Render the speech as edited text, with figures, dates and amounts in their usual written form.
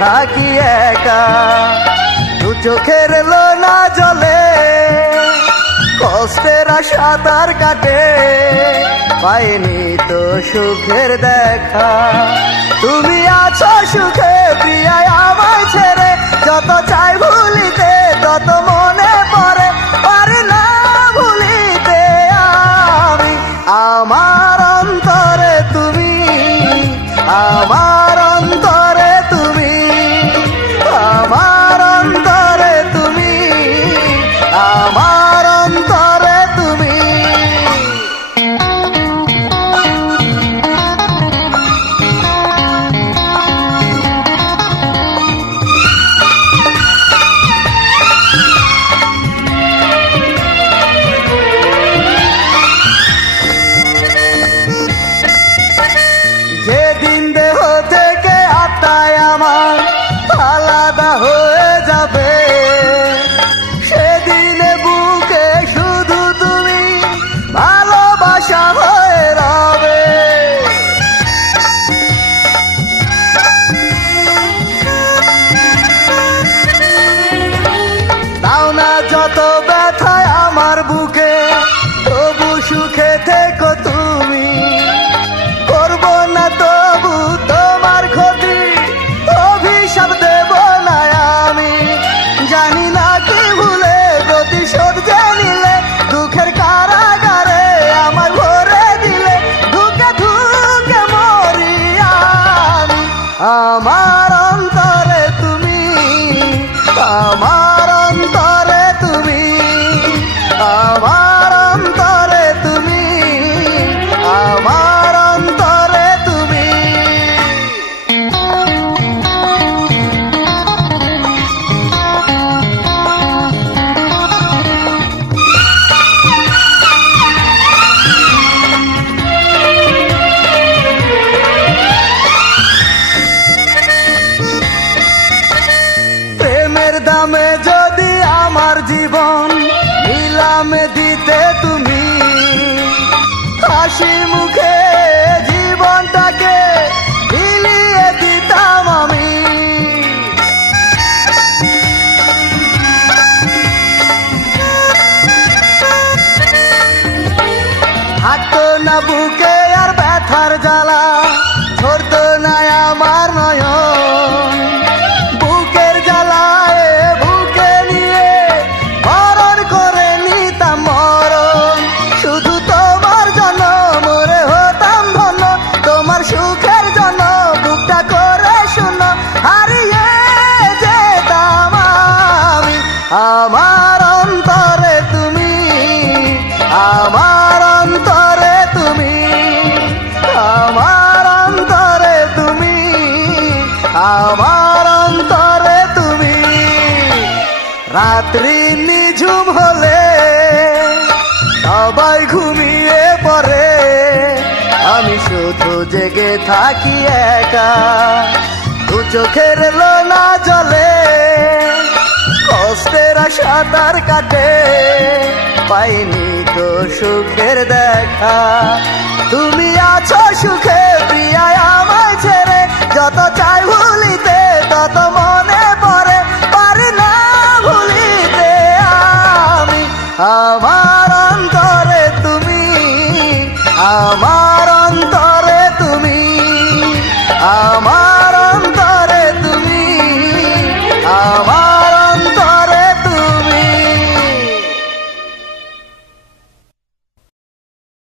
থাকি একা। দু চোখের লোনা জলে কষ্টের সাঁতার কাটে, পাইনি তো সুখের দেখা। তুমি আছো সুখে প্রিয়া আমায় ছেড়ে, যত চাই ভুলিতে তত মনে পড়ে, পারি না ভুলিতে আমি। আমার অন্তরে তুমি, আমার অন্তরে তুমি, আমার অন্তরে তুমি, আমার অন্তরে তুমি। যেদিন দেহ থেকে আত্মায় আমার আলাদা হয়ে যাবে, সেদিনে বুকে শুধু তুমি ভালোবাসা হয়ে রবে। দাও না যত ব্যথায় আমার বুকে, তবু সুখে থেকো তুমি। করবো না তবু তোমার ক্ষতি, অভিশাপ দেব না আমি। জানি না কি ভুলে প্রতিশোধ যে নিলে, দুঃখের কারাগারে আমার ভরে দিলে, ধুকে ধুকে মরি আমি। আমার অন্তরে তুমি, আমার অন্তরে তুমি, আমার অন্তরে তুমি, আমার অন্তরে তুমি। প্রেমের দামে যদি আমার জীবন নিলামে দিতে তুমি, হাসি মুখে জীবনটাকে বিলিয়ে দিতাম আমি। থাকতো না বুকে আর ব্যথার জ্বালা, ধরতো না আমার নয়ন। বুকের জ্বালায় বুকে নিয়ে মরণ করে নিতাম মরণ। শুধু তোমার জন্য মরে হতাম ধন্য, তোমার সুখের জন্য বুকটা করে শূন্য হারিয়ে যেতাম আমি। আমার অন্তরে তুমি, আমার অন্তরে তুমি, আমার অন্তরে তুমি, আমার অন্তরে তুমি। রাত্রি নিঝুম হলে সবাই ঘুমিয়ে পড়ে, আমি শুধু জেগে থাকি একা। দু চোখের লোনা জলে কষ্টের সাঁতার কাটে, পাইনি তো সুখের দেখা। তুমি আছো সুখে প্রিয়া আমায় ছেড়ে, যত চাই ভুলিতে তত মনে পড়ে, পারি না ভুলিতে আমি। আমার অন্তরে তুমি, আমার অন্তরে তুমি, আমার